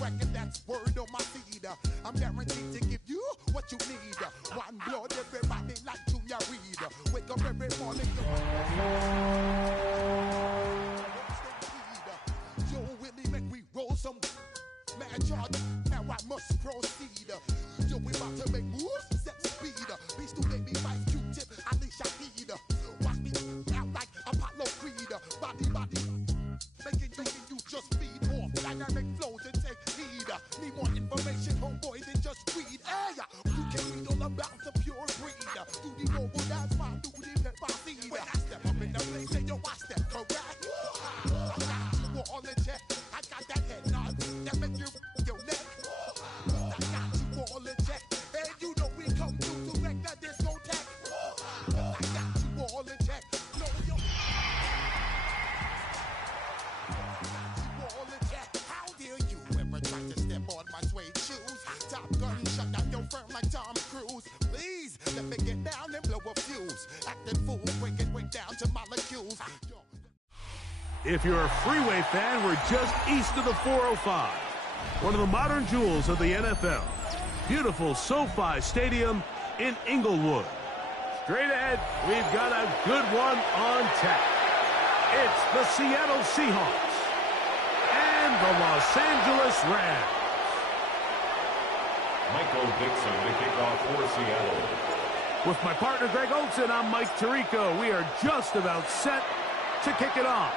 record, that's word on my feed. I'm guaranteed to give you what you need. One blood, everybody like Junior Reed. Wake up every morning, Joe Willie, make we roll some mad charge. Now I must proceed. Yo, we about to make moves, set speed. Beast to make me fight Q-tip, Alicia Heed. Watch me out like Apollo Creed. Body, making you just feed off dynamic flows and take heed. Need more information, homeboy, than just read. Hey, you can read all about the pure breed. Do the noble dance, my duty, pepper seed. When I step up in the place, say yo, I step correct. I got you all in check. I got that head nod that make you your neck. I got you all in check. And you know we come through to wreck the discotheque. I got you all in check. Know your how dare you ever try to step on my suede shoes? Top Gun shut down your firm like Tom Cruise. Please let me get down and blow a fuse. Acting fool, break it way down to molecules. If you're a Freeway fan, we're just east of the 405. One of the modern jewels of the NFL. Beautiful SoFi Stadium in Inglewood. Straight ahead, we've got a good one on tap. It's the Seattle Seahawks and the Los Angeles Rams. Michael Dixon to kick off for Seattle. With my partner Greg Olson, I'm Mike Tirico. We are just about set to kick it off.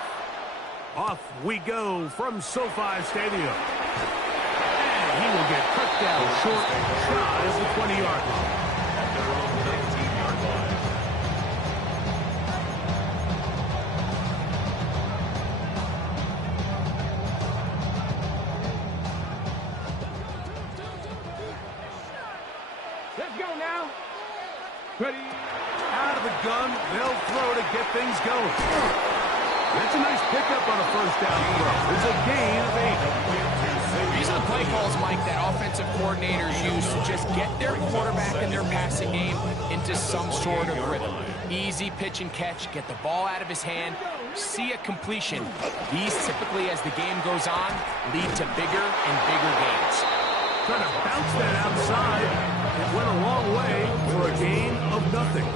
Off we go from SoFi Stadium. And he will get cut down short, shy of the 20-yard line. At their own 19-yard line. Let's go now. Ready. Out of the gun, they'll throw to get things going. That's a nice pickup on a first down throw. It's a gain of 8. These are the play calls, Mike, that offensive coordinators use to just get their quarterback and their passing game into some sort of rhythm. Easy pitch and catch, get the ball out of his hand, see a completion. These typically, as the game goes on, lead to bigger and bigger gains. Trying to bounce that outside. It went a long way for a gain of nothing.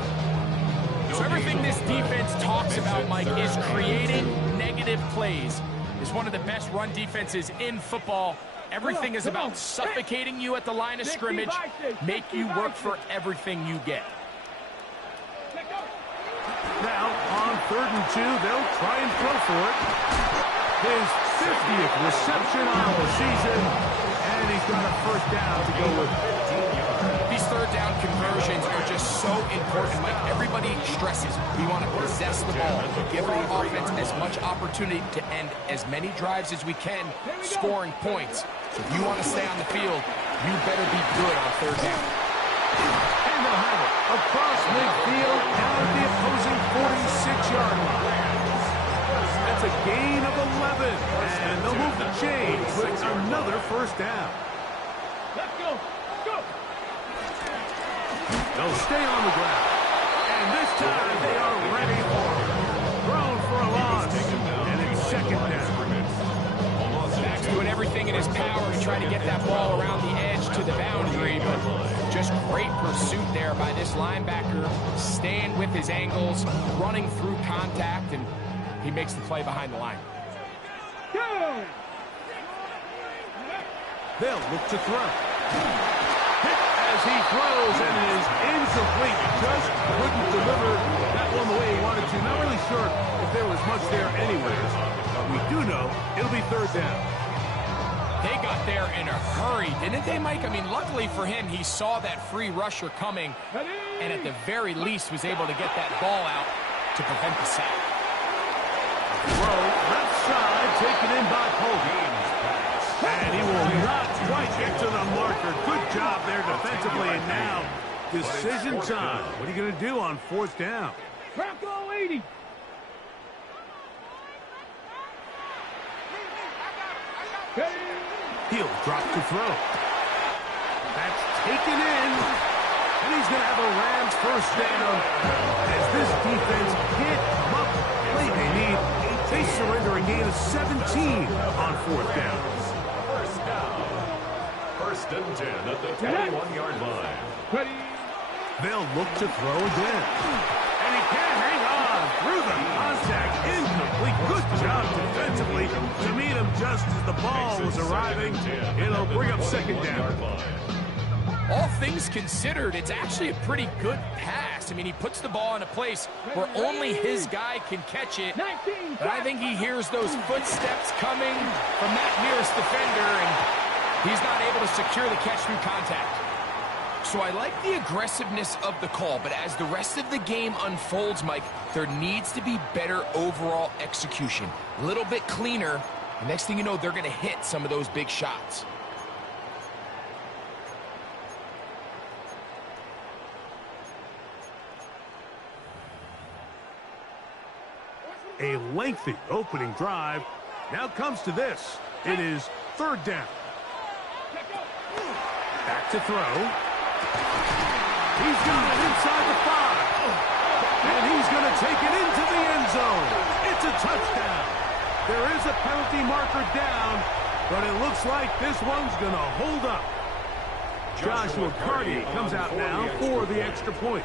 So everything this defense talks about, Mike, is creating negative plays. It's one of the best run defenses in football. Everything is about suffocating you at the line of scrimmage, make you work for everything you get. Now, on 3rd and 2, they'll try and throw for it. His 50th reception on the season, and he's got a first down to go with. These third down conversions are just so important, Mike. Everybody stresses we want to possess the ball, give our offense as much opportunity to end as many drives as we can, scoring points. So if you want to stay on the field, you better be good on third down. And they'll have it across midfield out of the opposing 46-yard line. That's a gain of 11, and they'll move the chains with another first down. Let's go. Go. They'll stay on the ground. And this time they are ready for it. Thrown for a loss. And it's second down. Max doing everything in his power to try to get that ball around the edge to the boundary, but just great pursuit there by this linebacker, staying with his angles, running through contact, and he makes the play behind the line. They'll look to throw. Hit as he throws, and it is incomplete. Just couldn't deliver that one the way he wanted to. Not really sure if there was much there anyways. But we do know it'll be third down. They got there in a hurry, didn't they, Mike? I mean, luckily for him, he saw that free rusher coming, and at the very least was able to get that ball out to prevent the sack. Throw left side, taken in by Colby. And he will not quite get to the marker. Good job there defensively, and now decision time. What are you going to do on 4th down? Bronco 80. He'll drop to throw. That's taken in. And he's going to have a Rams first down. As this defense can't come up late they need, they surrender a gain of 17 on 4th down. First and 10 at the 21-yard line. Ready. They'll look to throw again. And he can't hang on through the contact. Incomplete. Good job defensively to meet him just as the ball was arriving. It'll bring up second down. All things considered, it's actually a pretty good pass. I mean, he puts the ball in a place where only his guy can catch it. But I think he hears those footsteps coming from that nearest defender, and he's not able to secure the catch through contact. So I like the aggressiveness of the call, but as the rest of the game unfolds, Mike, there needs to be better overall execution. A little bit cleaner. The next thing you know, they're going to hit some of those big shots. A lengthy opening drive. Now comes to this. It is third down. Back to throw. He's got it inside the 5. And he's going to take it into the end zone. It's a touchdown. There is a penalty marker down, but it looks like this one's going to hold up. Joshua Carty comes out now for the extra point.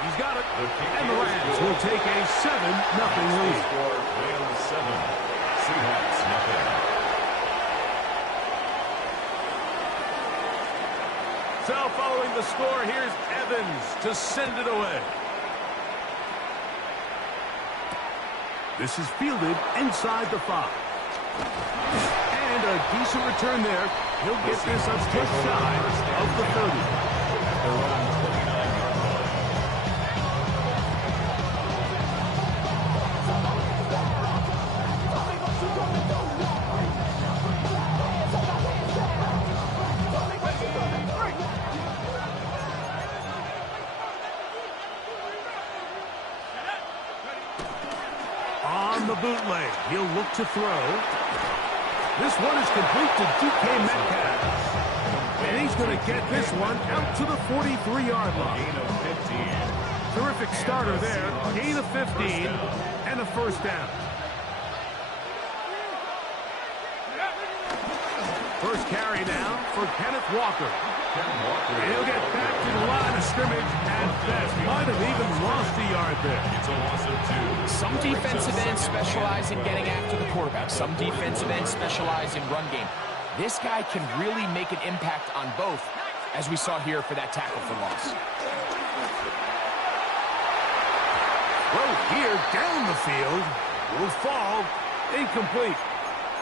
He's got it. And the Rams will take a 7-0 lead. Score Rams 7, Seahawks nothing. So following the score, here's Evans to send it away. This is fielded inside the 5. And a decent return there. He'll get this up just shy of the 30. They're on 29-yard line. On the bootleg, he'll look to throw. This one is complete to DK Metcalf. And he's going to get this one out to the 43-yard line. Gain of 15. Terrific starter there. Gain of 15 and a first down. First carry now for Kenneth Walker. He'll get back to the line of scrimmage at best. Might have even lost a yard there. It's a loss of 2. Some defensive ends specialize in getting after the quarterback. Some defensive ends specialize in run game. This guy can really make an impact on both, as we saw here for that tackle for loss. Throw here down the field. Will fall. Incomplete.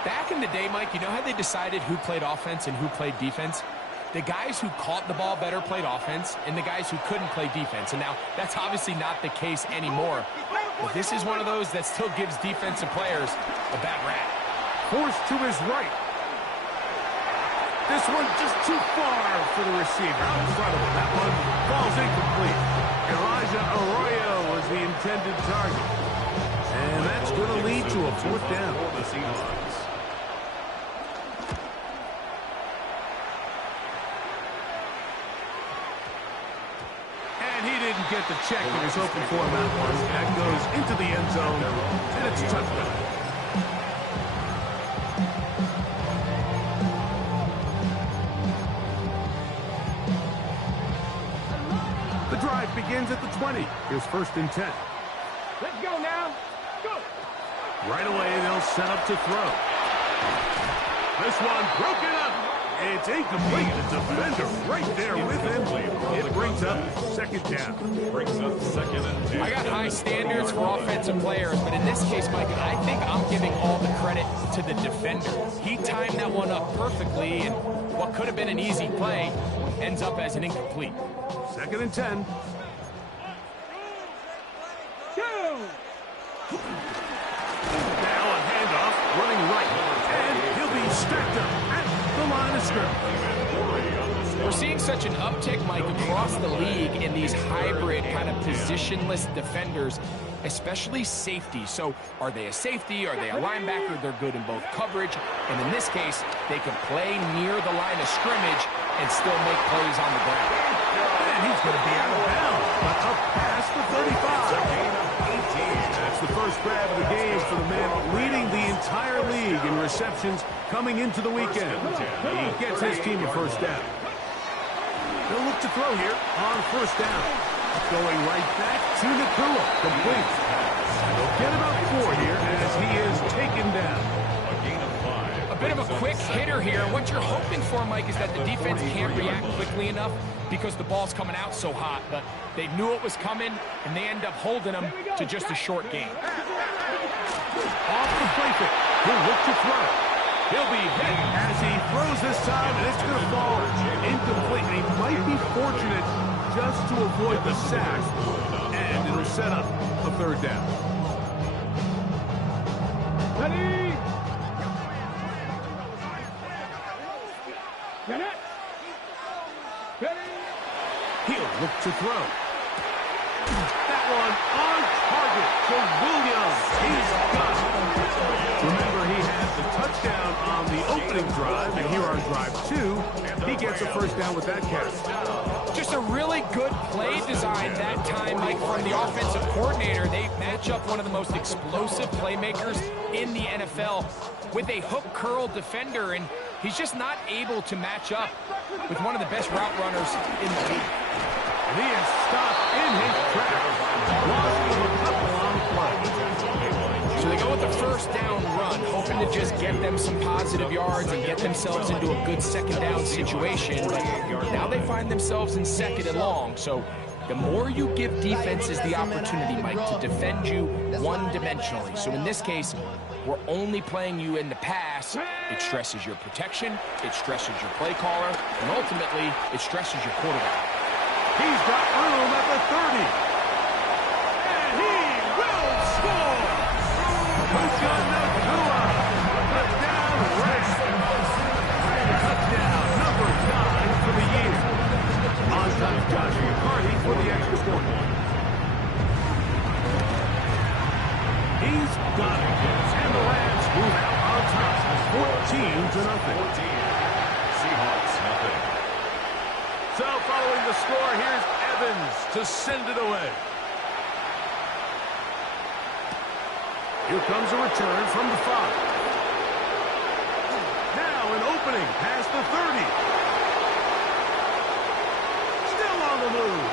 Back in the day, Mike, you know how they decided who played offense and who played defense? The guys who caught the ball better played offense, and the guys who couldn't play defense. And now, that's obviously not the case anymore. But this is one of those that still gives defensive players a bad rap. Forced to his right. This one just too far for the receiver. Out in front of him. That one falls incomplete. Elijah Arroyo was the intended target. And that's going to lead to a fourth down. For the Seahawks. And he didn't get the check he was hoping for on that one. That goes into the end zone, and it's a touchdown. The drive begins at the 20. Here's first and 10. Let's go now. Go. Right away, they'll set up to throw. This one broken up. It's incomplete. The defender right there with him. It brings up second down. Brings up second and 10. I got high standards for offensive players, but in this case, Mike, I think I'm giving all the credit to the defender. He timed that one up perfectly, and what could have been an easy play ends up as an incomplete. Second and 10. Go. Now a handoff, running right. And he'll be stacked up at the line of scrimmage. We're seeing such an uptick, Mike, across the league in these hybrid kind of positionless defenders, especially safety. So are they a safety? Are they a linebacker? They're good in both coverage. And in this case, they can play near the line of scrimmage and still make plays on the ground. And he's going to be out of bounds, but up past the 35. That's the first grab of the game for the man leading the entire league in receptions coming into the weekend. He gets his team a first down. They'll look to throw here on first down. Going right back to Nakua. Complete. They'll get about 4 here as he is taken down. A bit of a quick hitter here. What you're hoping for, Mike, is that the defense can't react quickly enough because the ball's coming out so hot. But they knew it was coming, and they end up holding them to just a short gain. Off the play pick. He'll look to throw. He'll be hit as he throws this time, and it's going to fall incomplete. He might be fortunate just to avoid the sack, and it'll set up a third down. Ready? Get it? Ready? He'll look to throw. That one on target to Williams. He's got it. Remember, he had the touchdown on the opening drive, and here on drive 2, he gets a first down with that catch. Just a really good play design that time, Mike, from the offensive coordinator. They match up one of the most explosive playmakers in the NFL with a hook curl defender, and he's just not able to match up with one of the best route runners in the league. And he is stopped in his tracks. Lost a couple on the play. So they go with the first down run, hoping to just get them some positive yards and get themselves into a good second down situation. But now they find themselves in second and long. So the more you give defenses the opportunity, Mike, to defend you one-dimensionally. So in this case, we're only playing you in the pass. It stresses your protection, it stresses your play caller, and ultimately, it stresses your quarterback. He's got room at the 30. And he will score. Touchdown, Nakua. Touchdown, Rams. Touchdown, number 9 for the year. On time, Josh McCarthy for the extra point. He's got it. And the Rams move out on top. 14-0. Seahawks, nothing. So following the score, here's Evans to send it away. Here comes a return from the 5. Now an opening past the 30. Still on the move.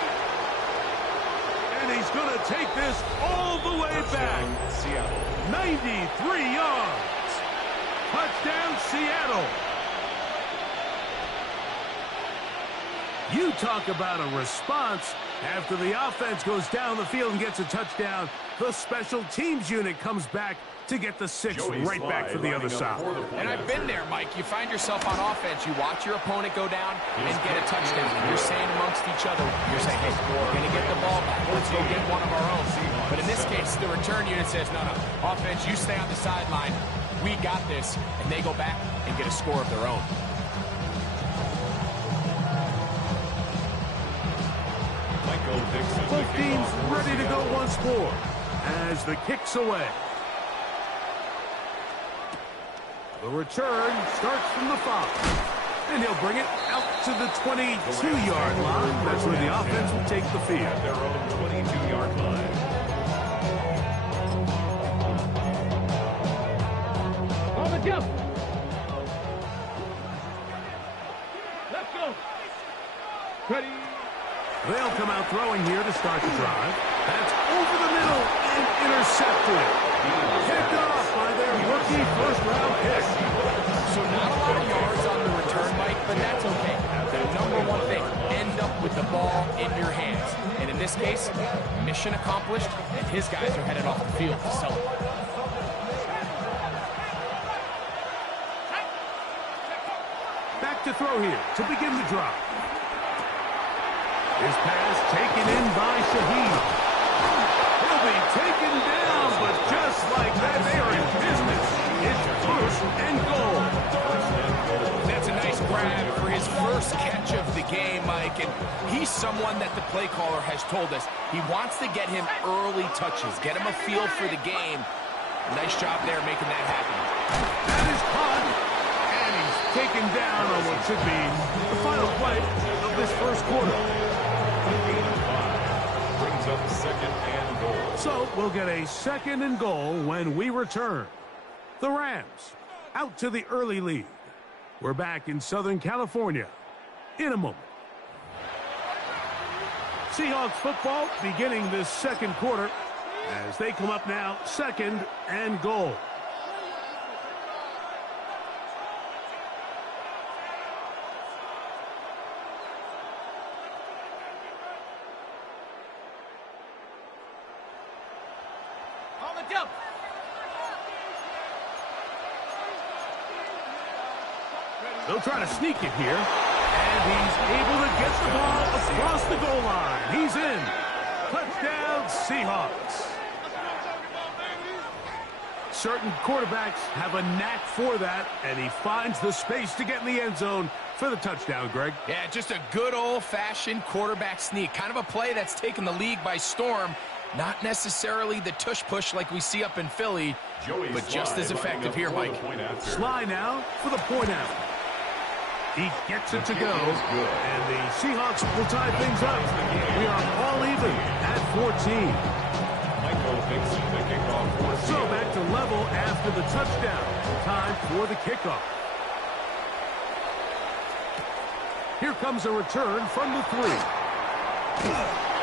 And he's going to take this all the way back. Seattle. 93 yards. Touchdown, Seattle. You talk about a response. After the offense goes down the field and gets a touchdown, the special teams unit comes back to get the 6 right back for the other side. And I've been there, Mike. You find yourself on offense. You watch your opponent go down and get a touchdown. You're saying amongst each other, you're saying, hey, we're going to get the ball back. Let's go get one of our own. But in this case, the return unit says, no, offense, you stay on the sideline. We got this. And they go back and get a score of their own. Both teams ready to go once more as the kick's away. The return starts from the 5. And he'll bring it out to the 22-yard line. That's where the offense will take the field. At their own 22-yard line. On the jump. Let's go. Ready. They'll come out throwing here to start the drive. That's over the middle and intercepted. Picked off by their rookie first-round pick. So not a lot of yards on the return, Mike, but that's okay. The number one thing, end up with the ball in your hands. And in this case, mission accomplished, and his guys are headed off the field to celebrate. Back to throw here to begin the drive. His pass taken in by Shaheed. He'll be taken down, but just like that, they are in business. It's first and goal. That's a nice grab for his first catch of the game, Mike. And he's someone that the play caller has told us he wants to get him early touches, get him a feel for the game. Nice job there making that happen. That is caught, and he's taken down on what should be the final play of this first quarter. Brings up second and goal. So we'll get a second and goal when we return. The Rams out to the early lead. We're back in Southern California in a moment. Seahawks football beginning this second quarter as they come up now, 2nd and goal. On the jump. They'll try to sneak it here, and he's able to get the ball across the goal line. He's in. Touchdown, Seahawks. Certain quarterbacks have a knack for that, and he finds the space to get in the end zone for the touchdown, Greg. Yeah, just a good old-fashioned quarterback sneak. Kind of a play that's taken the league by storm. Not necessarily the tush-push like we see up in Philly, but just as effective here, Mike. Sly now for the point out. He gets it to go, and the Seahawks will tie things up. We are all even at 14. So back to level after the touchdown. Time for the kickoff. Here comes a return from the 3.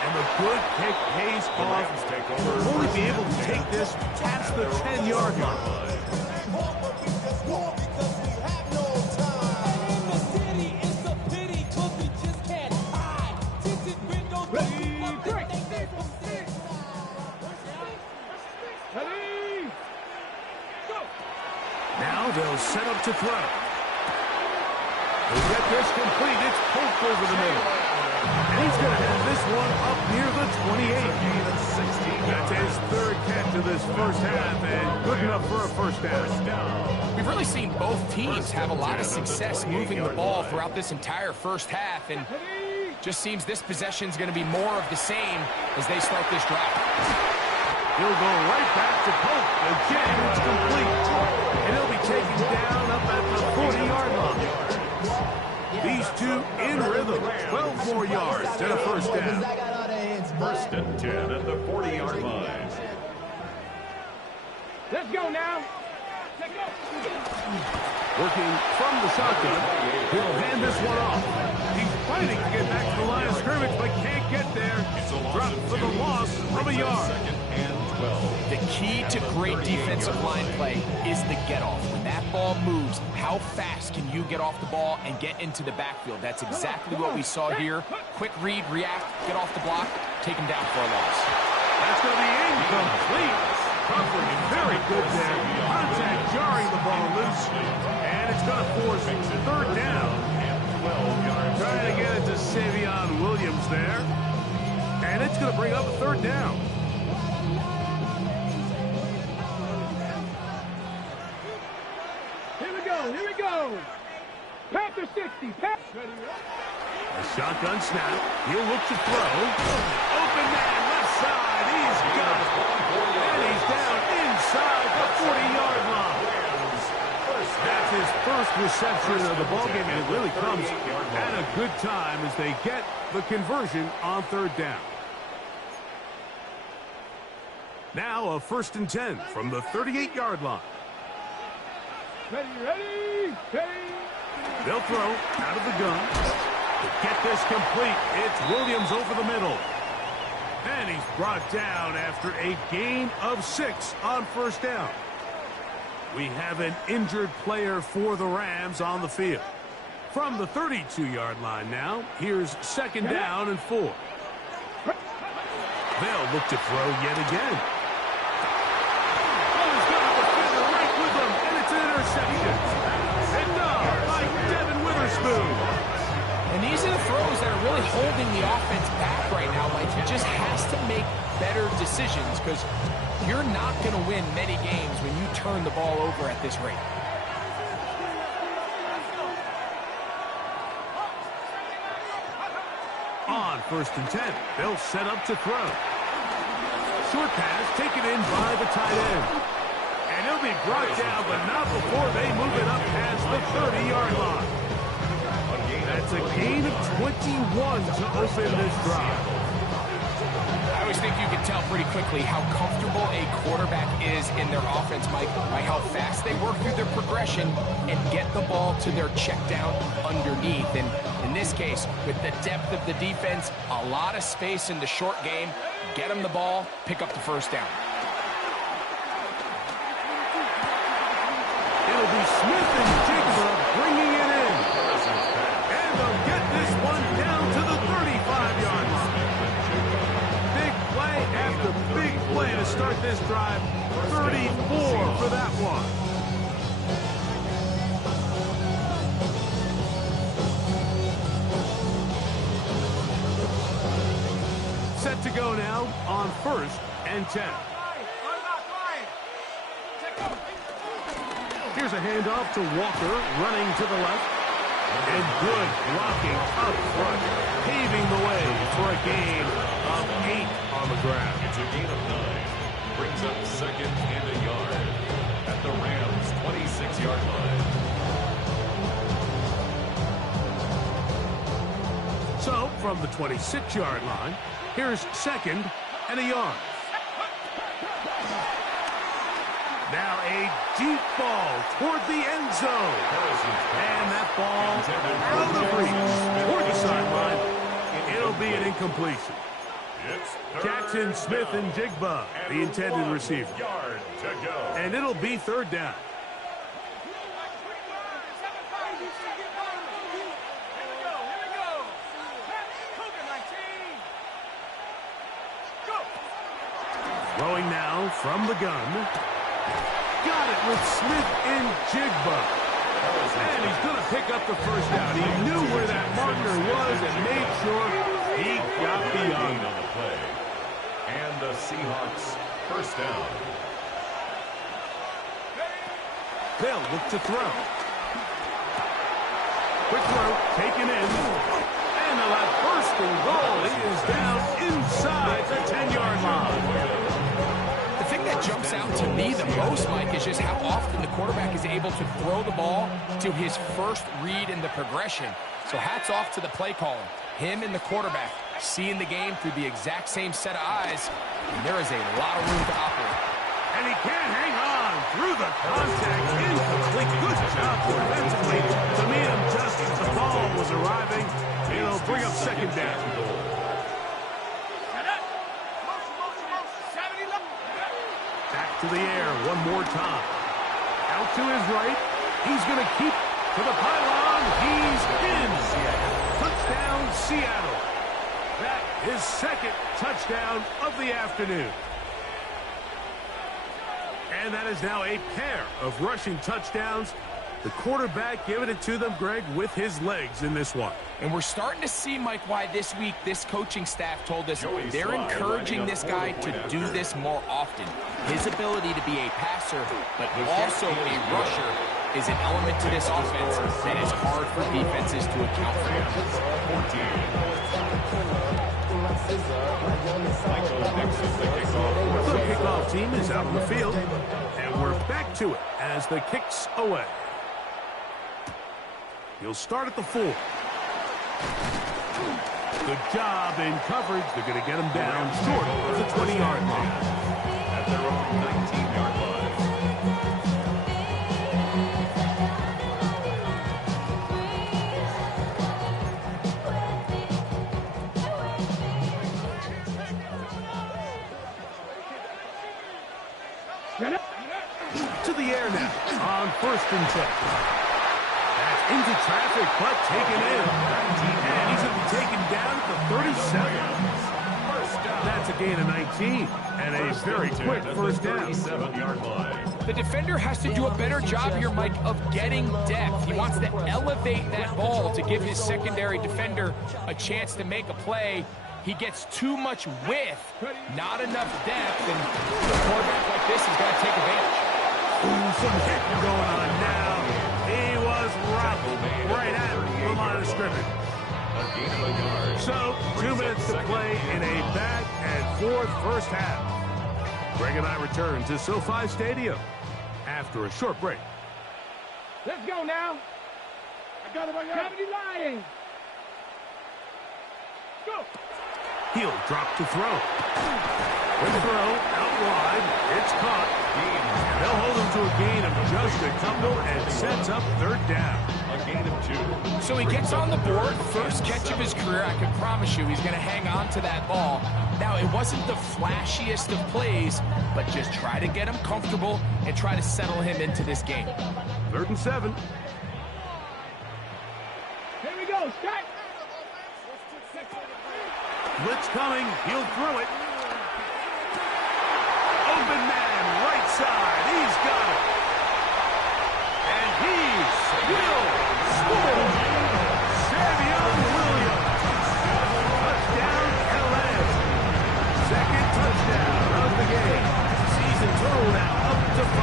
And the good kick pays off. Only be able to take this past the 10-yard line. Now they'll set up to throw. He'll get this complete. It's poked over the middle. And he's going to have this one up near the 28. That's his 3rd catch of this first half, and good enough for a first down. We've really seen both teams have a lot of success moving the ball throughout this entire first half, and just seems this possession is going to be more of the same as they start this drive. He'll go right back to Pope. Again, it's complete. And he'll be taken down up at the 40-yard line. These two in rhythm. 12 more yards and a first down. 1st and 10 at the 40-yard line. Let's go now. Let's go. Working from the shotgun. He'll hand this one off. He's fighting to get back to the line of scrimmage, but can't get there. Dropped for the loss of a yard. The key to great defensive line play is the get-off. When that ball moves, how fast can you get off the ball and get into the backfield? That's exactly what we saw here. Quick read, react, get off the block, take him down for a loss. That's going to be incomplete. Coverage very good there. Contact jarring the ball loose. And it's going to force 3rd down. Trying to get it to Savion Williams there. And it's going to bring up a 3rd down. Here we go. Panther 60. A shotgun snap. He'll look to throw. Open man, left side. He's got it. And he's down inside the 40-yard line. That's his first reception of the ballgame, and it really comes at a good time as they get the conversion on 3rd down. Now a 1st and 10 from the 38-yard line. Ready. They'll throw out of the gun. To get this complete, it's Williams over the middle. And he's brought down after a gain of 6 on 1st down. We have an injured player for the Rams on the field. From the 32-yard line now, here's 2nd down and 4. They'll look to throw yet again. Interception. And now by Devin Witherspoon. And these are the throws that are really holding the offense back right now. Like, he just has to make better decisions because you're not going to win many games when you turn the ball over at this rate. On 1st and 10, they'll set up to throw. Short pass taken in by the tight end. And he'll be brought down, but not before they move it up past the 30-yard line. That's a gain of 21 to open this drive. I always think you can tell pretty quickly how comfortable a quarterback is in their offense, Mike, by how fast they work through their progression and get the ball to their check down underneath. And in this case, with the depth of the defense, a lot of space in the short game, get them the ball, pick up the first down. It'll be Smith and Jigba bringing it in. And they'll get this one down to the 35-yard line. Big play after big play to start this drive. 34 for that one. Set to go now on 1st and 10. Here's a handoff to Walker, running to the left. And good blocking up front, paving the way for a gain of 8 on the ground. It's a gain of 9. Brings up 2nd and a yard at the Rams' 26-yard line. So, from the 26-yard line, here's 2nd and a yard. Now a deep ball toward the end zone. And that ball out of reach toward the sideline. It'll be an incompletion. Jackson, Smith, and Jigba, the intended receiver. And it'll be 3rd down. Throwing now from the gun. Got it with Smith and Jigba. And he's going to pick up the first down. He knew where that marker was and made sure he got beyond on the play. And the Seahawks first down. They'll look to throw. Quick throw, taken in. And they'll have first and goal. He is down inside the 10-yard line. The thing that jumps out to me the most, Mike, is just how often the quarterback is able to throw the ball to his first read in the progression. So hats off to the play caller. Him and the quarterback seeing the game through the exact same set of eyes. And there is a lot of room to operate. And he can't hang on through the contact. Incomplete. Good job defensively to meet him just as the ball was arriving. It'll bring up 2nd down. Back to the air one more time. Out to his right. He's going to keep to the pylon. He's in. Touchdown, Seattle. That is 2nd touchdown of the afternoon. And that is now a pair of rushing touchdowns. The quarterback giving it to them, Greg, with his legs in this one. And we're starting to see, Mike, why this week this coaching staff told us they're encouraging this guy to do this more often. His ability to be a passer, but also a rusher, is an element to this offense that is hard for defenses to account for. The kickoff team is out on the field, and we're back to it as the kick's away. He'll start at the 4. Good job in coverage. They're going to get him down short of the 20-yard line. At their own 19-yard line. To the air now on 1st and 10. That's into traffic, but taken in. And he's going to be taken down at the 37. That's a gain of 19 and a very quick first down. 37-yard line. The defender has to do a better job here, Mike, of getting depth. He wants to elevate that ball to give his secondary defender a chance to make a play. He gets too much width, not enough depth, and a quarterback like this is going to take advantage. Some kick going on now. He was right at the line of scrimmage. A gain of a yard. So, 2 minutes to play in a back and forth first half. Greg and I return to SoFi Stadium after a short break. Let's go now. I got it. Gravity lying. Go. He'll drop to throw. Quick throw, out wide. It's caught. They'll hold him to a gain of just a couple and sets up third down. A gain of 2. So he gets on the board, first catch of his career. I can promise you he's going to hang on to that ball. Now, it wasn't the flashiest of plays, but just try to get him comfortable and try to settle him into this game. 3rd and 7. Here we go, strike. Blitz coming. He'll throw it. Open man, right side. He's got it. And he's still scored. Savion Williams. Touchdown, LA. Second touchdown of the game. Season total now up to 5.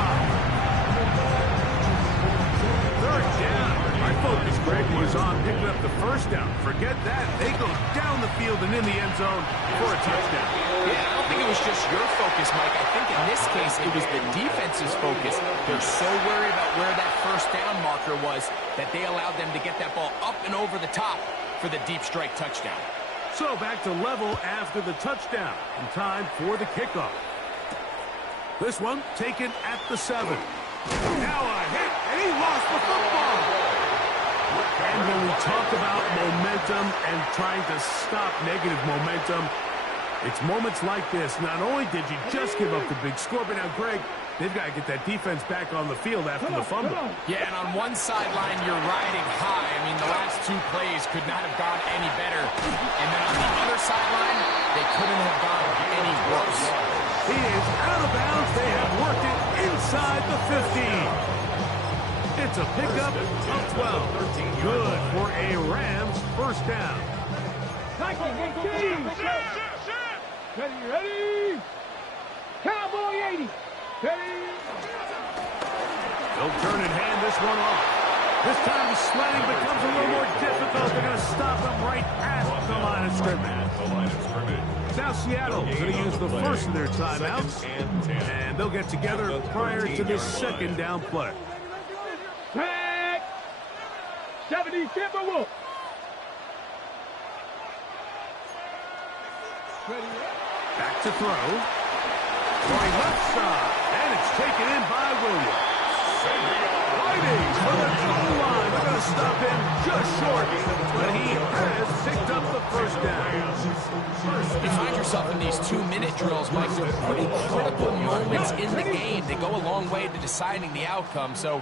3rd down. My focus, Greg, was on picking up the first down. Forget that. They go down the field and in the end zone for a touchdown. Yeah, I don't think it was just your focus, Mike. I think in this case, it was the defense's focus. They're so worried about where that first down marker was that they allowed them to get that ball up and over the top for the deep strike touchdown. So back to level after the touchdown. And time for the kickoff. This one taken at the 7. Now a hit, and he lost the football. And when we talk about momentum and trying to stop negative momentum, it's moments like this. Not only did you just give up the big score, but now, Greg, they've got to get that defense back on the field after the fumble. Yeah, and on one sideline, you're riding high. I mean, the last 2 plays could not have gone any better. And then on the other sideline, they couldn't have gone any worse. He is out of bounds. They have worked it inside the 15. It's a pickup of 12. Good for a Rams first down. Ready? Cowboy 80. Ready? They'll turn and hand this one off. This time the sledding becomes a little more difficult. They're going to stop him right at the line of scrimmage. Now Seattle is going to use the first of their timeouts, and they'll get together prior to this second down play. Back. 70 Timberwolves. Back to throw. Going left side, and it's taken in by Williams. Fighting for the goal line. They're going to stop him just short, but he has picked up the first down. You find yourself in these 2-minute drills, Mike. They're pretty critical moments in the game. They go a long way to deciding the outcome, so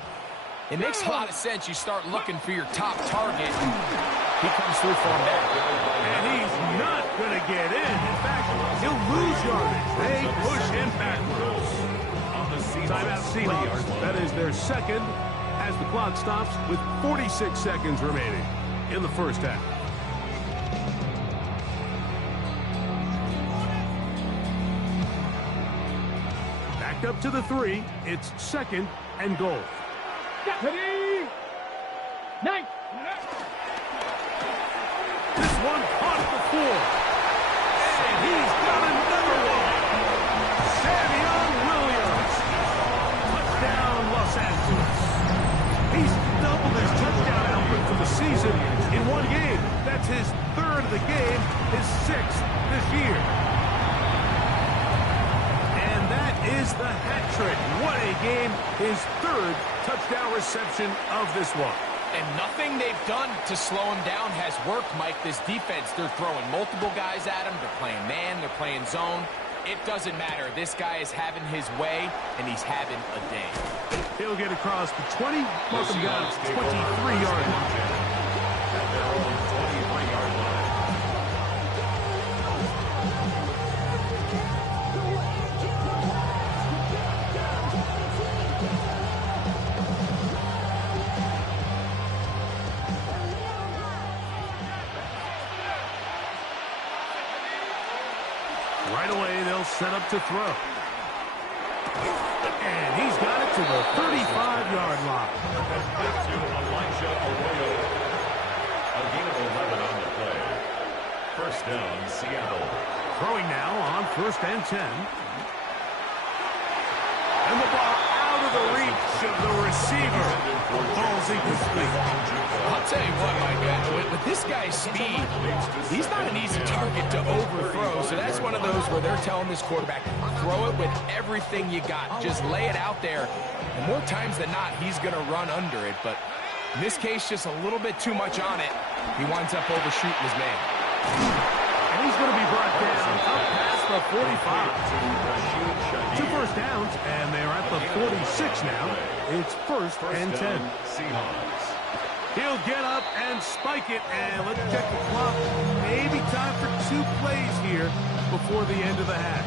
it makes a lot of sense. You start looking for your top target. He comes through for him back. And he's not going to get in. In fact, he'll lose yardage. They push him backwards. Timeout Seahawks. That is their second as the clock stops with 46 seconds remaining in the first half. Back up to the 3. It's 2nd and goal. Ready? 9. This one caught at the 4. And he's got another one. Savion Williams. Touchdown, Los Angeles. He's doubled his touchdown output for the season in one game. That's his 3rd of the game, his 6th this year. And that is the hat trick. What a game. His 3rd touchdown reception of this one. And nothing they've done to slow him down has worked, Mike. This defense, they're throwing multiple guys at him. They're playing man. They're playing zone. It doesn't matter. This guy is having his way, and he's having a day. He'll get across the 20. Welcome down 23-yard line. At their own 23-yard line. Right away, they'll set up to throw. And he's got it to the 35-yard line. Back to Elijah Arroyo. A gain of 11 on the play. First down, Seattle. Throwing now on 1st and 10. And the ball out of the reach of the receiver. Ball's incomplete. I'll tell you what, Mike, with this this guy's speed, he's not an easy target to overthrow. So that's one of those where they're telling this quarterback, throw it with everything you got. Just lay it out there. And more times than not, he's going to run under it. But in this case, just a little bit too much on it. He winds up overshooting his man. And he's going to be brought down up past the 45. 2 first downs, and they're at the 46 now. It's first and 10. He'll get up and spike it, and let's check the clock. Maybe time for 2 plays here before the end of the half.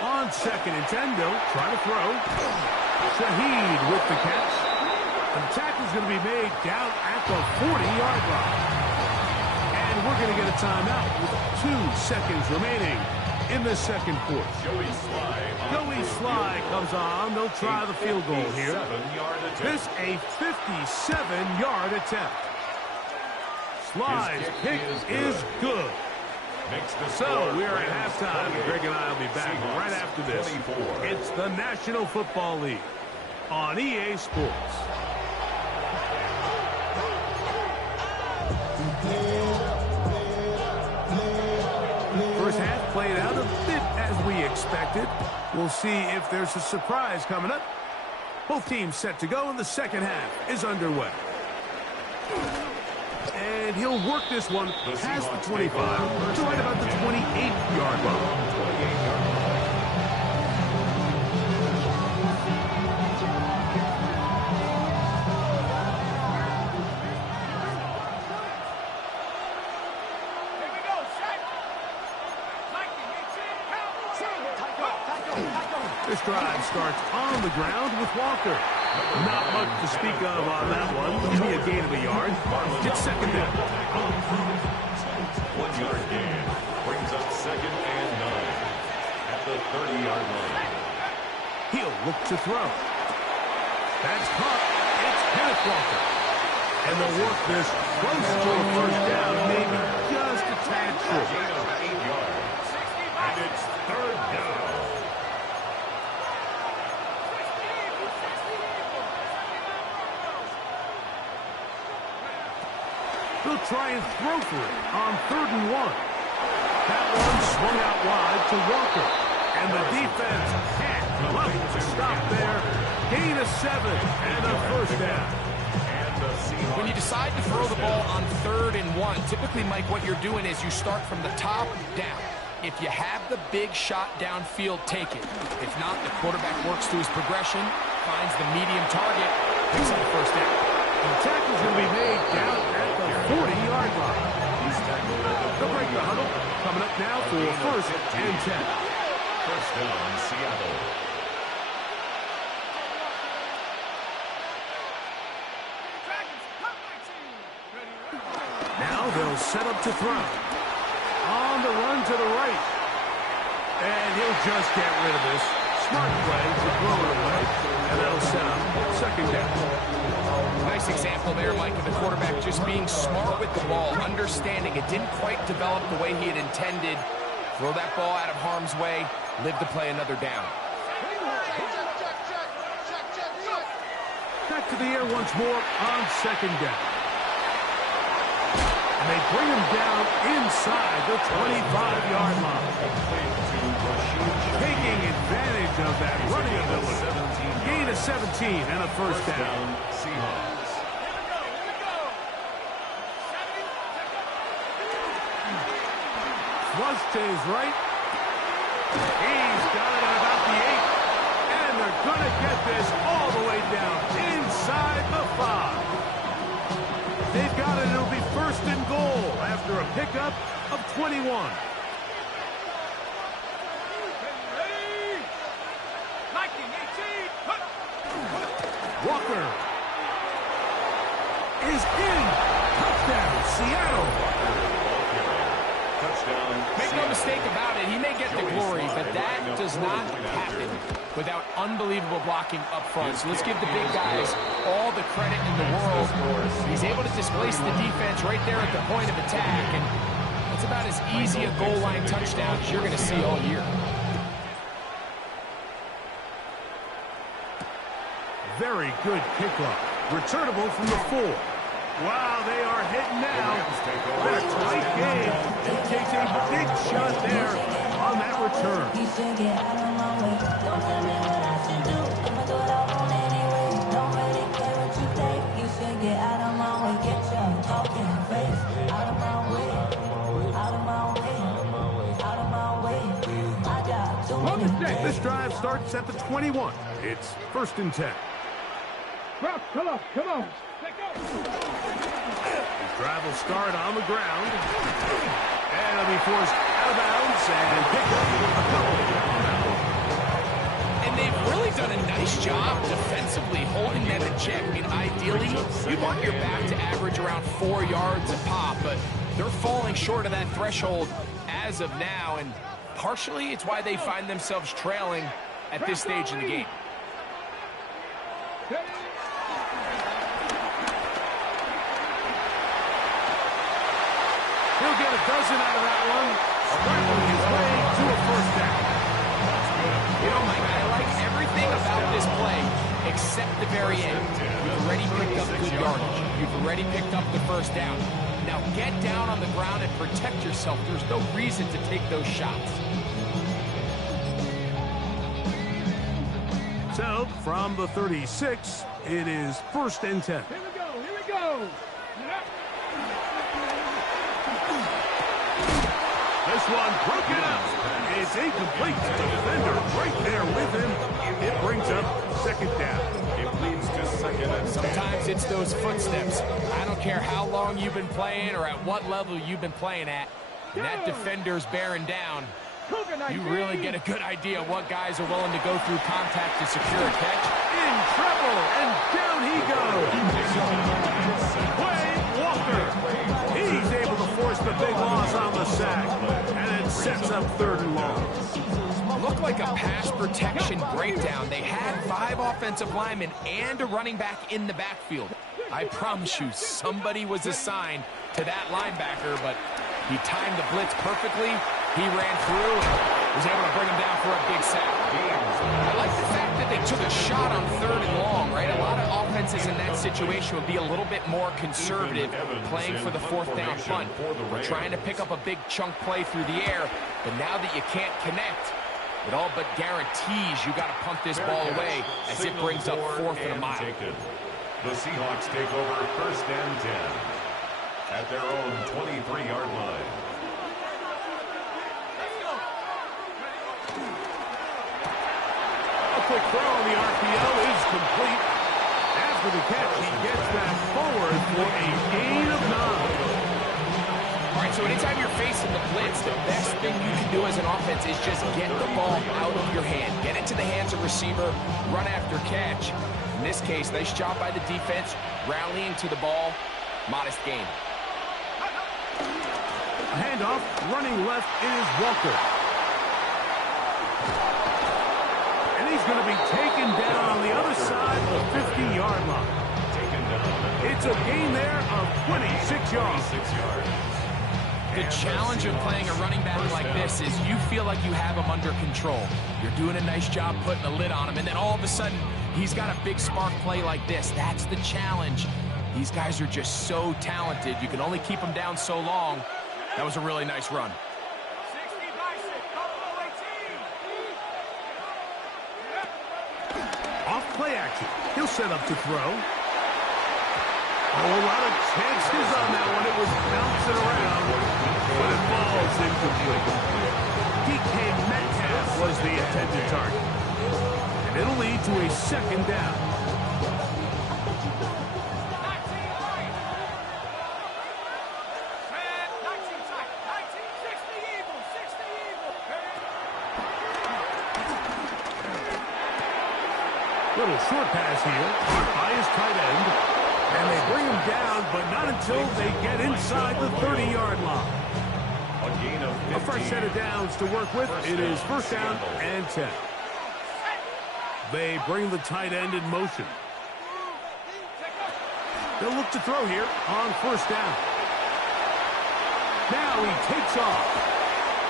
On 2nd and 10, they'll try to throw. Shaheed with the catch. And the tackle's going to be made down at the 40-yard line. And we're going to get a timeout with 2 seconds remaining in the second quarter. Joey Sly comes on. They'll try the field goal here. This a 57-yard attempt. Sly's kick is good. So we are at halftime. Greg and I will be back right after this. It's the National Football League on EA Sports. First half played out a bit as we expected. We'll see if there's a surprise coming up. Both teams set to go, and the second half is underway. And he'll work this one past the 25 to right about the 28-yard line. This drive starts on the ground with Walker. Not much to speak of on that one. Maybe a gain of a yard. It's second down. 1-yard gain brings up 2nd and 9 at the 30-yard line. He'll look to throw. That's caught. It's Kenneth Walker. And they'll work this close to a first down, maybe just a tad short. Gain of 8 yards. And it's 3rd down. They'll try and throw for it on 3rd and 1. That one swung out wide to Walker. And the defense can't stop there. Gain of 7 and a first down. When you decide to throw the ball on 3rd and 1, typically, Mike, what you're doing is you start from the top down. If you have the big shot downfield, take it. If not, the quarterback works through his progression, finds the medium target, picks up the first down. And the tackle's going to be made down at the 40-yard line. They'll break the huddle. Coming up now for first and 10. First down, Seattle. Now they'll set up to throw. On the run to the right. And he'll just get rid of this. Smart play to throw it away. And that'll set up second down. Nice example there, Mike, of the quarterback just being smart with the ball, understanding it didn't quite develop the way he had intended. Throw that ball out of harm's way, live to play another down. Back to the air once more on second down. And they bring him down inside the 25-yard line. Taking advantage of that running ability. Gain of 17 and a first down. Seahawks. Flush to his right. He's got it at about the 8. And they're going to get this all the way down inside the 5. They've got it. It'll be first and goal after a pickup of 21. Walker is in. Touchdown, Seattle. Touchdown. Make no mistake about it, he may get the glory, but that does not happen without unbelievable blocking up front. So let's give the big guys all the credit in the world. He's able to displace the defense right there at the point of attack, and That's about as easy a goal line touchdown as you're going to see all year. Very good kickoff. Returnable from the 4. Wow, they are hitting now. What a tight game. It takes a big shot there on that return. You should get out of my way. Don't tell me what I should do. I'ma do what I want anyway. Don't really care what you think. You should get out of my way. Get your talking face out of my way. Out of my way. Out of my way. I got too many. This drive starts at the 21. It's 1st and 10. Rock, come on, come on. Let go. His drive will start on the ground. And he'll be forced out of bounds and picked up a couple. And they've really done a nice job defensively holding them in check. I mean, ideally, you'd want your back to average around 4 yards a pop, but they're falling short of that threshold as of now, and partially it's why they find themselves trailing at this stage in the game. He'll get a dozen out of that one, rifling his way to a 1st down. You know, Mike, I like everything about this play except the very end. You've already picked up good yardage. You've already picked up the 1st down. Now get down on the ground and protect yourself. There's no reason to take those shots. So, from the 36, it is 1st and 10. Here we go, here we go. This one broken up. It's incomplete. Defender right there with him. It brings up 2nd down. It leads to 2nd and 10. Sometimes it's those footsteps. I don't care how long you've been playing or at what level you've been playing at. When that defender's bearing down, you really get a good idea of what guys are willing to go through contact to secure a catch. In trouble, and down he goes. Wade Walker. He's able to force the big loss on the sack, and it sets up 3rd and long. Looked like a pass protection breakdown. They had 5 offensive linemen and a running back in the backfield. I promise you, somebody was assigned to that linebacker, but he timed the blitz perfectly. He ran through and was able to bring him down for a big sack. I like the fact that they took a shot on 3rd and long, right? A lot of offenses in that situation would be a little bit more conservative, playing for the 4th down punt. We're trying to pick up a big chunk play through the air, but now that you can't connect, it all but guaretees you got to punt this ball away as it brings up 4th and a mile. The Seahawks take over 1st and 10 at their own 23-yard line. A quick throw on the RPO is complete. As for the catch, he gets that forward for a gain of 9. All right, so anytime you're facing the blitz, the best thing you can do as an offense is just get the ball out of your hand. Get it to the hands of receiver, run after catch. In this case, nice job by the defense, rallying to the ball. Modest gain. Handoff, running left is Walker. And he's going to be taken down on the other side of the 50-yard line. It's a gain there of 26 yards. The challenge of playing a running back like this is you feel like you have him under control. You're doing a nice job putting a lid on him, and then all of a sudden, he's got a big spark play like this. That's the challenge. These guys are just so talented. You can only keep them down so long. That was a really nice run. Off play action. He'll set up to throw. Oh, a lot of chances on that one. It was bouncing around, but it falls incomplete. DK Metcalf was the intended target. And it'll lead to a 2nd down. Little short pass here by his tight end. And they bring him down, but not until they get inside the 30-yard line. A fresh set of downs to work with. It is 1st down and 10. They bring the tight end in motion. They'll look to throw here on 1st down. Now he takes off.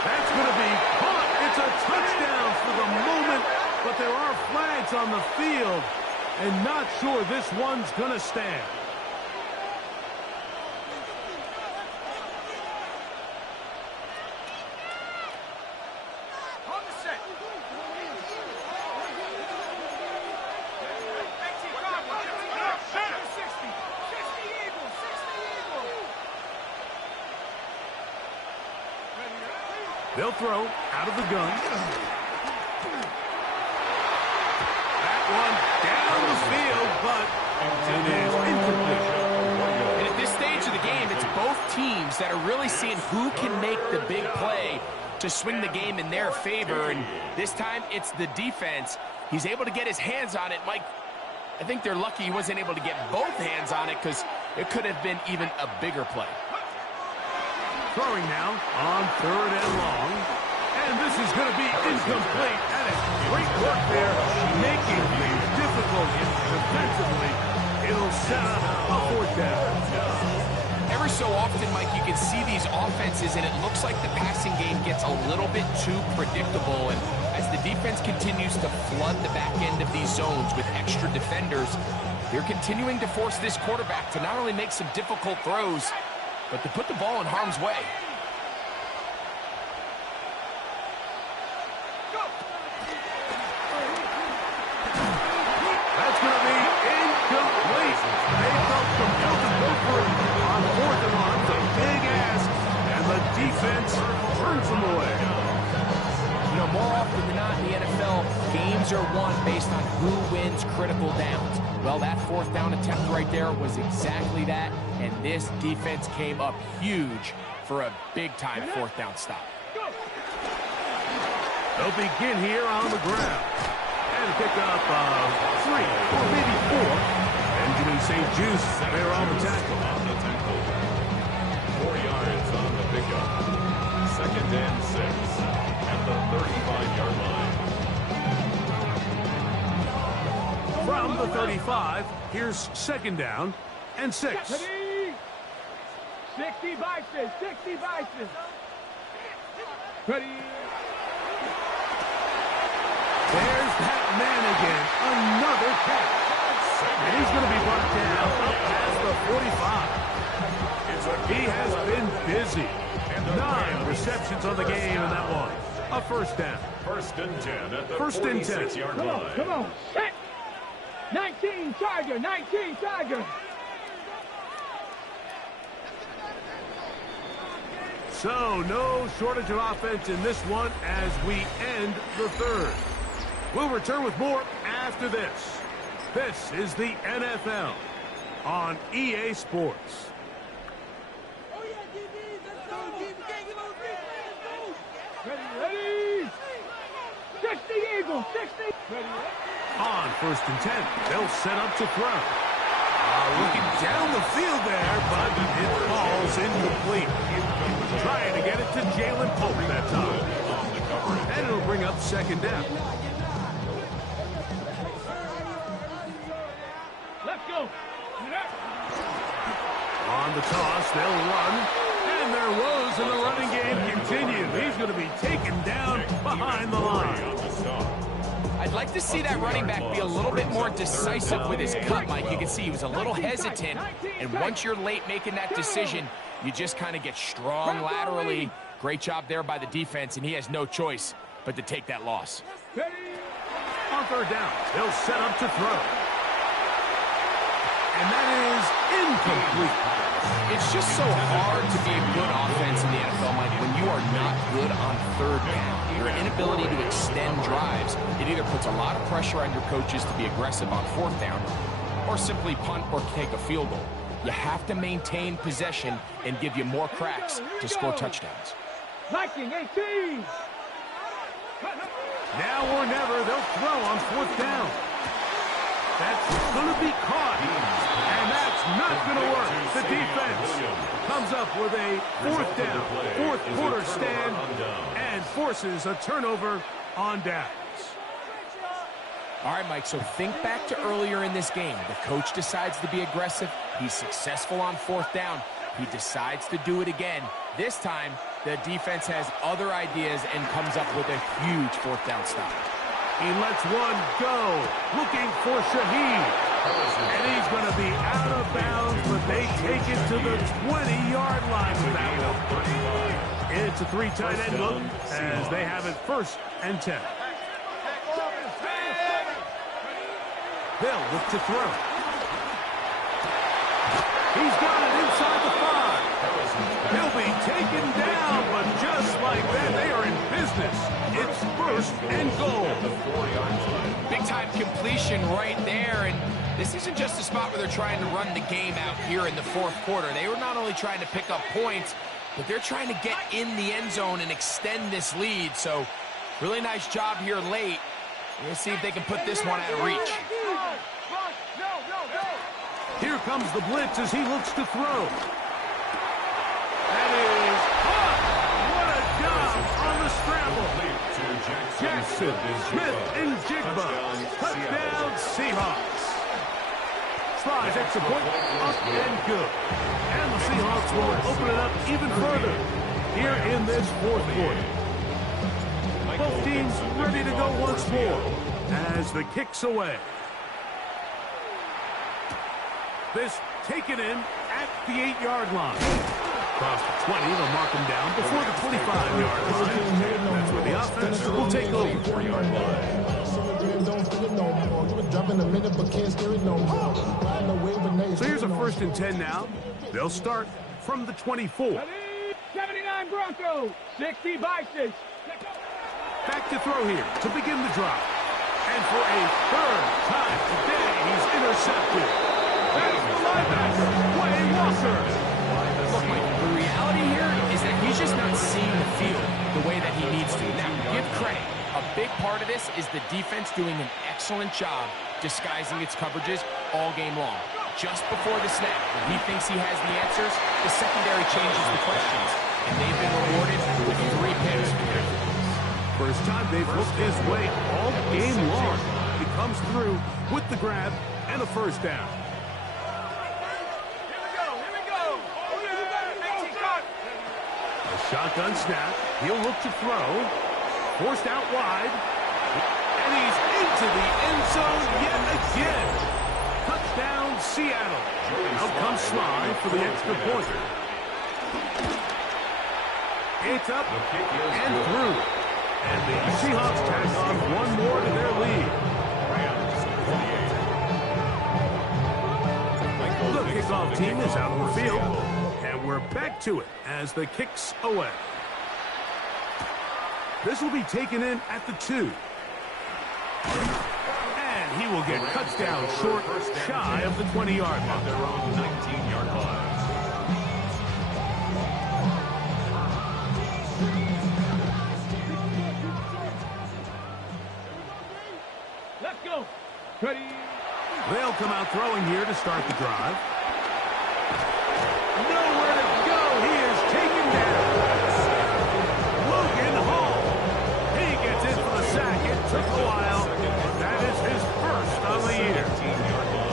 That's going to be caught. It's a touchdown for the moment, but there are flags on the field, and not sure this one's going to stand. They'll throw out of the gun. That one down the field, but it is incomplete. And at this stage of the game, it's both teams that are really seeing who can make the big play to swing the game in their favor. And this time, it's the defense. He's able to get his hands on it. Mike, I think they're lucky he wasn't able to get both hands on it because it could have been even a bigger play. Throwing now on 3rd and long. And this is going to be incomplete. That is great work there, making things difficult defensively. It'll set up a 4th down. Every so often, Mike, you can see these offenses, and it looks like the passing game gets a little bit too predictable. And as the defense continues to flood the back end of these zones with extra defenders, they're continuing to force this quarterback to not only make some difficult throws, but to put the ball in harm's way. That's going to be incomplete. They felt compelled to go for it on 4th and 1. It's a big ask, and the defense turns them away. You know, more often than not in the NFL, games are won based on who wins critical downs. Well, that 4th down attempt right there was exactly that, and this defense came up huge for a big-time 4th down stop. They'll begin here on the ground and pick up 3 or maybe 4. Benjamin St. Just there on the tackle. 4 yards on the pickup. 2nd and 6 at the 35-yard line. From the 35, here's 2nd down and 6. 60 vices, 60 vices. Ready. There's that man again, another catch. And he's going to be brought down up past the 45. He has been busy. 9 receptions on the game, and that one a 1st down. 1st and 10 at the 46-yard line. Come on, set. 19 Tiger, 19 Tiger. So, no shortage of offense in this one as we end the 3rd. We'll return with more after this. This is the NFL on EA Sports. Ready. 60 Eagles, 60. Ready. On 1st and 10, they'll set up to throw. Looking down the field there, but it falls incomplete. Trying to get it to Jalen Pope that time. And it'll bring up 2nd down. Let's go. On the toss, they'll run. And their woes in the running game continue. He's going to be taken down behind the line. I'd like to see that running back be a little bit more decisive with his cut, Mike. You can see he was a little hesitant, and once you're late making that decision, you just kind of get strong laterally. Great job there by the defense, and he has no choice but to take that loss. On 3rd down, they'll set up to throw. And that is incomplete. It's just so hard to be a good offense in the NFL, Mike, when you are not good on 3rd down. Your inability to extend drives, it either puts a lot of pressure on your coaches to be aggressive on 4th down or simply punt or take a field goal. You have to maintain possession and give you more cracks to score touchdowns. Viking 18. Now or never, they'll throw on 4th down. That's going to be caught. And that's not going to work. The defense comes up with a 4th down, 4th quarter stand, and forces a turnover on downs. All right, Mike, so think back to earlier in this game. The coach decides to be aggressive. He's successful on 4th down. He decides to do it again. This time, the defense has other ideas and comes up with a huge fourth down stop. He lets one go, looking for Shaheed. And he's going to be out of bounds, but they take it to the 20-yard line with that one. It's a 3 tight end look as they have it 1st and 10. They'll look to throw. He's got it inside the 5. He'll be taken down, but just like that, they are in business. It's 1st and goal. Big-time completion right there, and this isn't just a spot where they're trying to run the game out here in the 4th quarter. They were not only trying to pick up points, but they're trying to get in the end zone and extend this lead. So, really nice job here late. We'll see if they can put this one out of reach. Here comes the blitz as he looks to throw. That is caught. What a job on the scramble. Jackson, Smith, and Jigba. Touchdown, Seahawks. Slides extra point, up and good. And the Seahawks will open it up even further here in this 4th quarter. Both teams ready to go once more as the kick's away. This taken in at the 8-yard line. Across the 20, they'll mark him down before the 25-yard line. That's where the offense will take over. 4-yard line. So here's a 1st and 10 now. They'll start from the 24. 79 Broncos, 60 Vikings. Back to throw here to begin the drive. And for a 3rd time today, he's intercepted. That's the linebacker, Wayne Walker. Look, Mike, the reality here is that he's just not seeing the field the way that he needs to. Now, give credit. A big part of this is the defense doing an excellent job disguising its coverages all game long. Just before the snap, when he thinks he has the answers, the secondary changes the questions. And they've been rewarded with 3 picks. First time they've looked his way all game long. He comes through with the grab and a 1st down. Shotgun snap. He'll look to throw. Forced out wide. And he's into the end zone yet again. Touchdown, Seattle. Out comes Sly for the extra point. It's up and through. And the Seahawks tack on one more to their lead. The kickoff team is out on the field. And we're back to it as the kick's away. This will be taken in at the 2. And he will get cut down short, shy of the 20-yard line. Their own 19-yard line. Let's go. Ready. They'll come out throwing here to start the drive. Nowhere to go. He is taken down. Logan Hall. He gets in for the sack. It took a while, but that is his 1st on the year.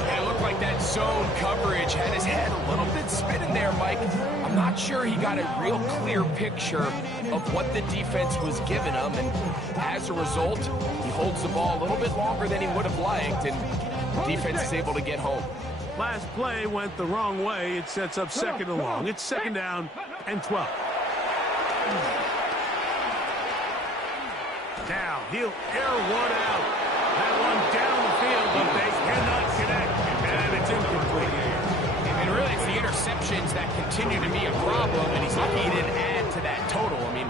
And it looked like that zone coverage had his head a little bit spinning there, Mike. I'm not sure he got a real clear picture of what the defense was giving him, and as a result, he holds the ball a little bit longer than he would have liked, and the defense is able to get home. Last play went the wrong way. It sets up 2nd and long. It's 2nd down and 12. Now he'll air one out. That one down the field, but they cannot connect. And it's incomplete. And really, it's the interceptions that continue to be a problem, and he's lucky he didn't add to that total. I mean,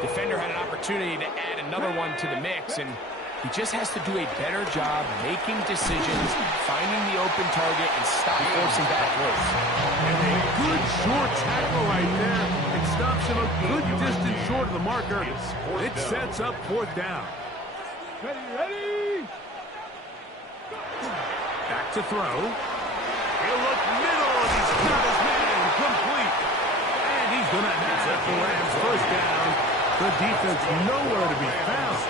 the defender had an opportunity to add another one to the mix, and he just has to do a better job making decisions, finding the open target, and stop forcing bad throws. And a good short tackle right there. It stops him a good distance short of the marker. It sets up 4th down. Ready. Back to throw. He'll look middle, and he's got his man complete. And he's going to have the Rams 1st down. The defense nowhere to be found.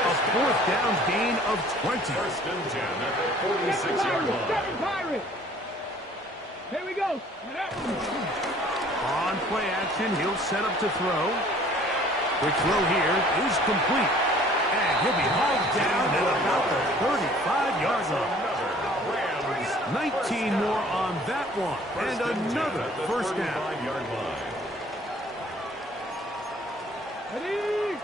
A 4th down gain of 20. 1st and 10 at the 46-yard line. Pirates. Here we go. On play action, he'll set up to throw. Quick throw here is complete. And he'll be hauled down at about the 35-yard line. 19 more on that one. And another first down. Ready?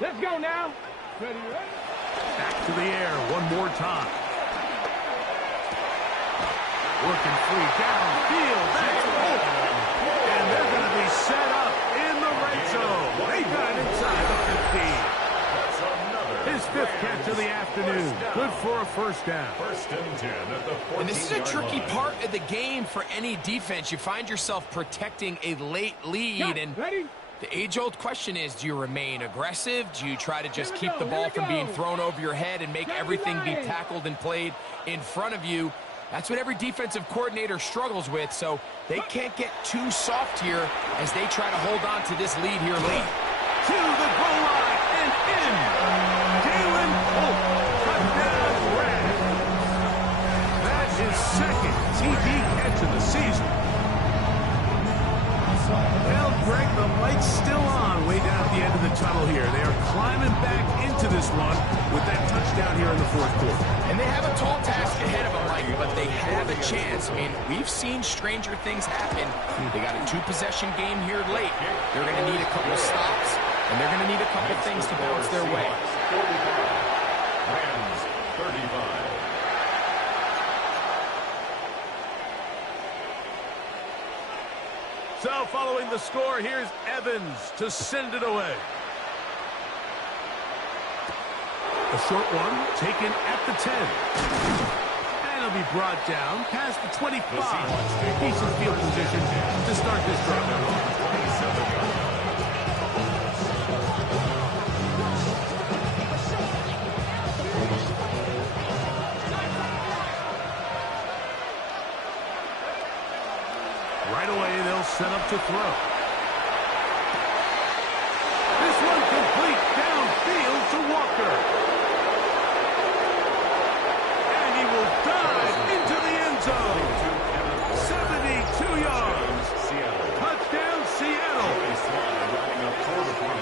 Let's go now. Ready, ready? Back to the air one more time. Working free downfield. That's open. And they're going to be set up in the red zone. They got it inside the 15. His fifth catch of the afternoon. Good for a first down. First and 10 at the 14-yard line. And this is a tricky part of the game for any defense. You find yourself protecting a late lead. And the age-old question is, do you remain aggressive? Do you try to just keep the ball from being thrown over your head and make everything be tackled and played in front of you? That's what every defensive coordinator struggles with, so they can't get too soft here as they try to hold on to this lead here late. To the goal line and in. Jalen Holt, touchdown Rams. That's his second TD catch of the season. Well, Greg, the light's still on way down at the end of the tunnel here. They are climbing back into this one with that touchdown here in the fourth quarter. And they have a tall task ahead of them, Mike, but they have a chance. I mean, we've seen stranger things happen. They got a two-possession game here late. They're going to need a couple stops, and they're going to need a couple things to bounce their way. 45. Rams 35. So following the score, here's Evans to send it away. A short one taken at the 10. And it'll be brought down past the 25. Decent field position to start this drive. Right away, they'll set up to throw. This one complete downfield to Walker. And he will dive into the end zone. 72 yards. Touchdown, Seattle.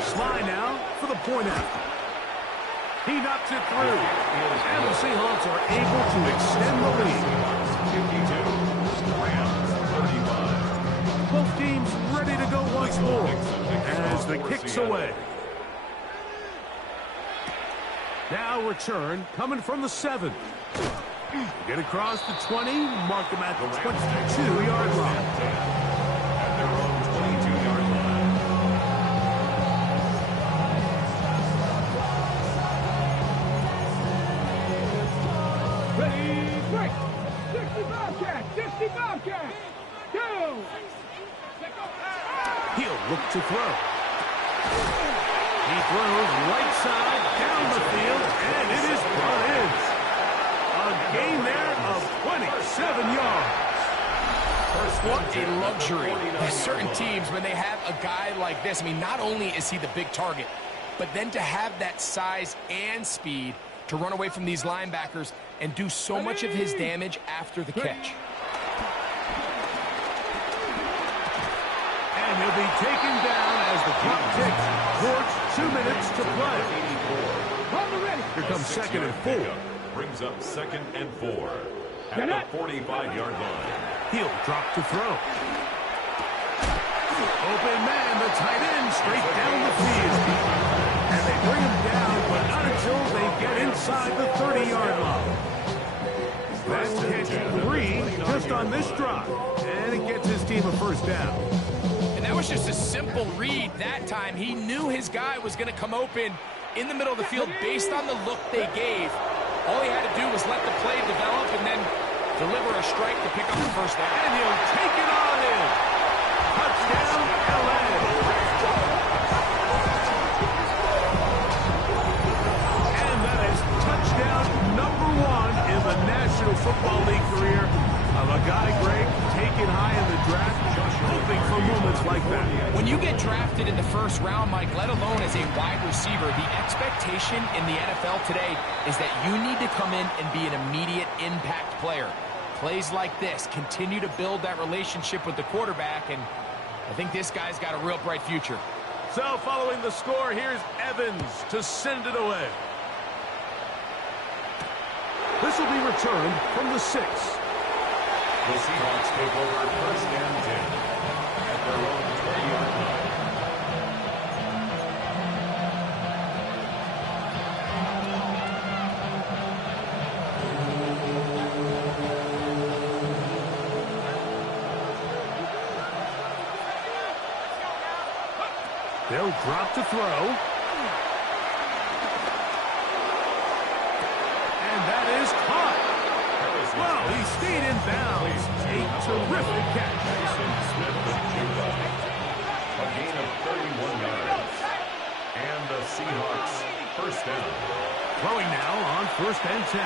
Sly now for the point after. He knocks it through. And the Seahawks are able to extend the lead. 52. Rams 35. Both teams ready to go once more as the kick's away. Now return coming from the 7. Get across the 20, mark them at the 22-yard line. At their own 22-yard line. Ready, break. 65 catch, 65 catch. Go. He'll look to throw. He throws right side down the field, and it is brought in. A gain there of 27 yards. What a luxury. There's certain teams, when they have a guy like this, I mean, not only is he the big target, but then to have that size and speed to run away from these linebackers and do so much of his damage after the catch. And he'll be taken down as the clock ticks towards 2 minutes to play. Here comes second and 4. Brings up second and 4 at the 45-yard line. He'll drop to throw. Open man, the tight end, straight down the field. And they bring him down, but not until they get inside the 30-yard line. That's catch 3 just on this drive. And it gets his team a first down. And that was just a simple read that time. He knew his guy was going to come open in the middle of the field based on the look they gave. All he had to do was let the play develop and then deliver a strike to pick up the first down. And he'll take it on in. Touchdown, LA. And that is touchdown number 1 in the National Football League career of a guy, Greg, taken high in the draft, just hoping for moments like that. When you get drafted in the first round, Mike, let alone as a wide receiver, the expectation in the NFL today is that you need to come in and be an immediate impact player. Plays like this continue to build that relationship with the quarterback, and I think this guy's got a real bright future. So following the score, here's Evans to send it away. This will be returned from the 6. The Seahawks take over first and 10 at their own 20-yard line. They'll drop to throw. And that is caught. Well, he stayed in bounds. A terrific catch. A gain of 31 yards. And the Seahawks first down. Throwing now on first and 10.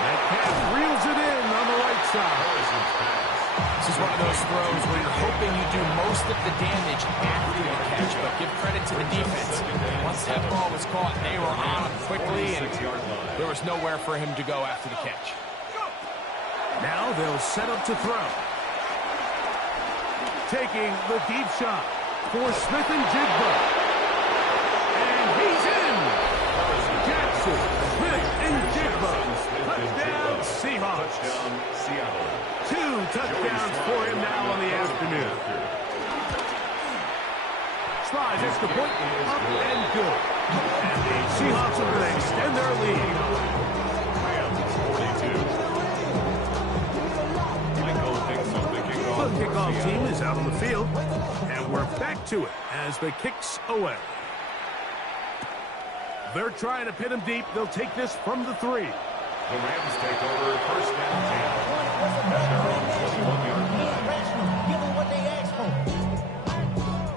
Metcalf reels it in on the right side. This is one of those throws where you're hoping you do most of the damage after the catch, but give credit to the defense. Once that ball was caught, they were on him quickly, and there was nowhere for him to go after the catch. Now they'll set up to throw. Taking the deep shot for Smith and Jigba. And he's in! Jackson, Smith, and Jigba. Touchdown, Seahawks. Touchdown, Seattle. 2 touchdowns for him now on the afternoon. Slides extra point, up and good. And the Seahawks are going to extend their lead. The kickoff team is out on the field, and we're back to it as the kick's away. They're trying to pin him deep. They'll take this from the 3. The Rams take over first and 10 at their own 21-yard line. Give them what they asked for.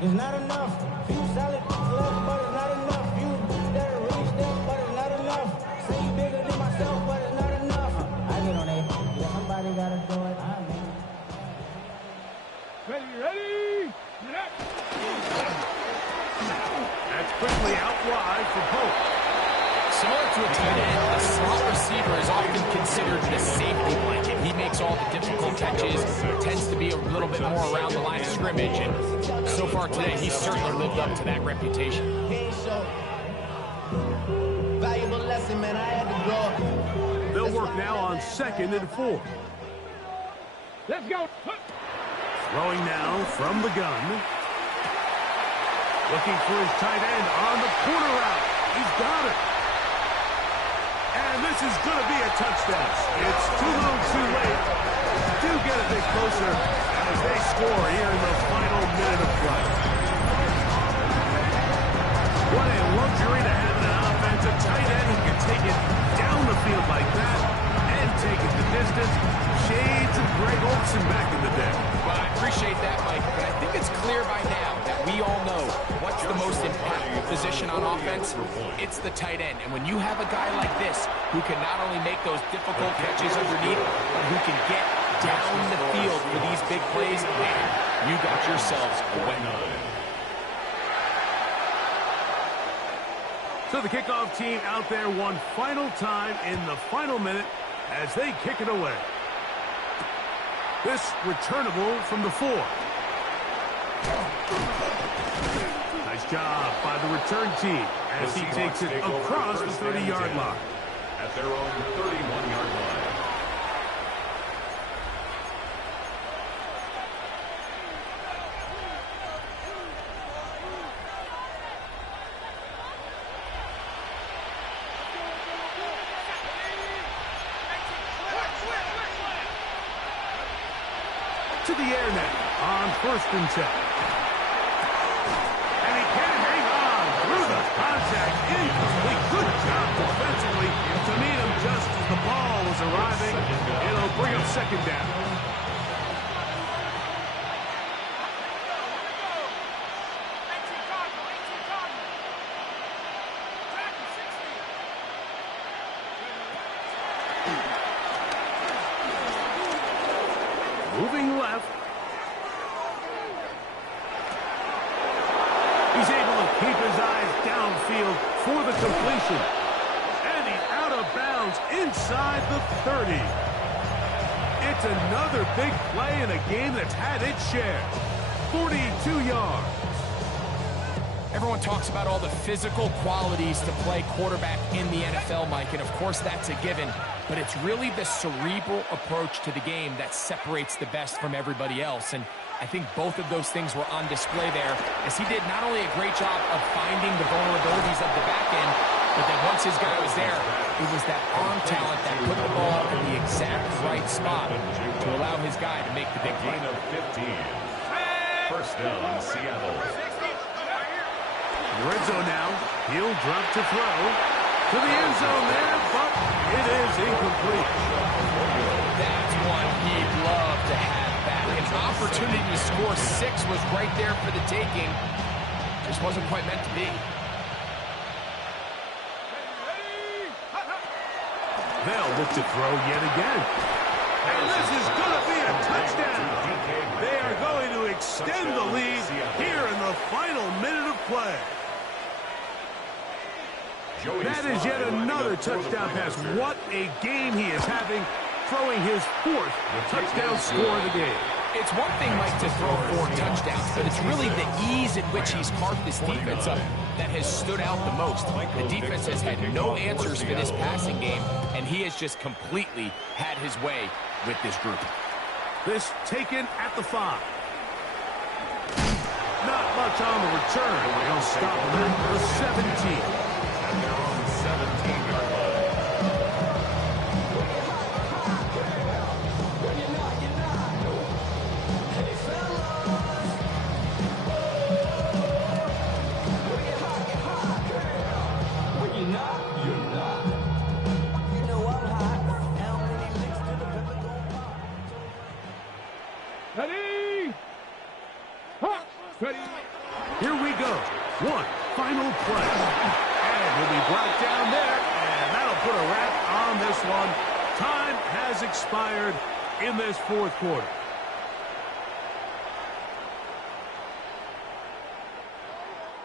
It's not enough. Few solid left, but it's not enough. Few that are really step, but it's not enough. Say you bigger than myself, but it's not enough. I get on that. Yeah, somebody gotta do it. Ready? That's quickly out wide for Pope. Similar to a tight end, the slot receiver is often considered the safety blanket. He makes all the difficult catches, tends to be a little bit more around the line of scrimmage, and so far today, he's certainly lived up to that reputation. Valuable lesson, man. I had to grow. They'll work now on 2nd and 4. Let's go. Throwing now from the gun. Looking for his tight end on the corner route. He's got it. And this is going to be a touchdown. It's too little too late. Do get a bit closer as they score here in the final minute of play. What a luxury to have in an offense. A tight end who can take it down the field like that and take it the distance. Shades of Greg Olsen back in the day. Well, I appreciate that, Mike, but I think it's clear by now that we all know what's the most impactful position on offense. It's the tight end. And when you have a guy like this who can not only make those difficult catches underneath, but who can get down the field for these big plays, man, you got yourselves a winner. So the kickoff team out there one final time in the final minute as they kick it away. This returnable from the 4. Nice job by the return team as he takes it across the 30-yard line. At their own 31-yard line. To the air now on 1st and 10. And he can't hang on through the contact. Incomplete. Good job defensively to meet him just as the ball was arriving. It'll bring up 2nd down. Moving left. He's able to keep his eyes downfield for the completion. And he's out of bounds. downs inside the 30. It's another big play in a game that's had its share. 42 yards. Everyone talks about all the physical qualities to play quarterback in the NFL, Mike, and of course that's a given, but it's really the cerebral approach to the game that separates the best from everybody else, and I think both of those things were on display there, as he did not only a great job of finding the vulnerabilities of the back end, but then once his guy was there, it was that arm talent that put the ball in the exact right spot to allow his guy to make the big play. Gain of 15. First down, Seattle. Red zone now. He'll drop to throw. To the end zone there, but it is incomplete. That's one he'd love to have back. An opportunity to score 6 was right there for the taking. Just wasn't quite meant to be. They'll look to throw yet again. And this is going to be a touchdown. They are going to extend the lead here in the final minute of play. That is yet another touchdown pass. What a game he is having, throwing his 4th touchdown score of the game. It's one thing, Mike, to throw 4 touchdowns, but it's really the ease in which he's carved this defense up that has stood out the most. The defense has had no answers for this passing game, and he has just completely had his way with this group. This taken at the 5. Not much on the return. They'll stop him at the 17. And they're on the 17-yard line. Ready? Hot. Ready? Here we go. One final play. And he'll be brought down there, and that'll put a wrap on this one. Time has expired in this 4th quarter.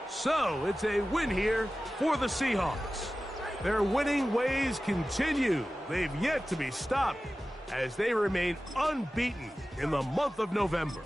So, it's a win here for the Seahawks. Their winning ways continue. They've yet to be stopped as they remain unbeaten in the month of November.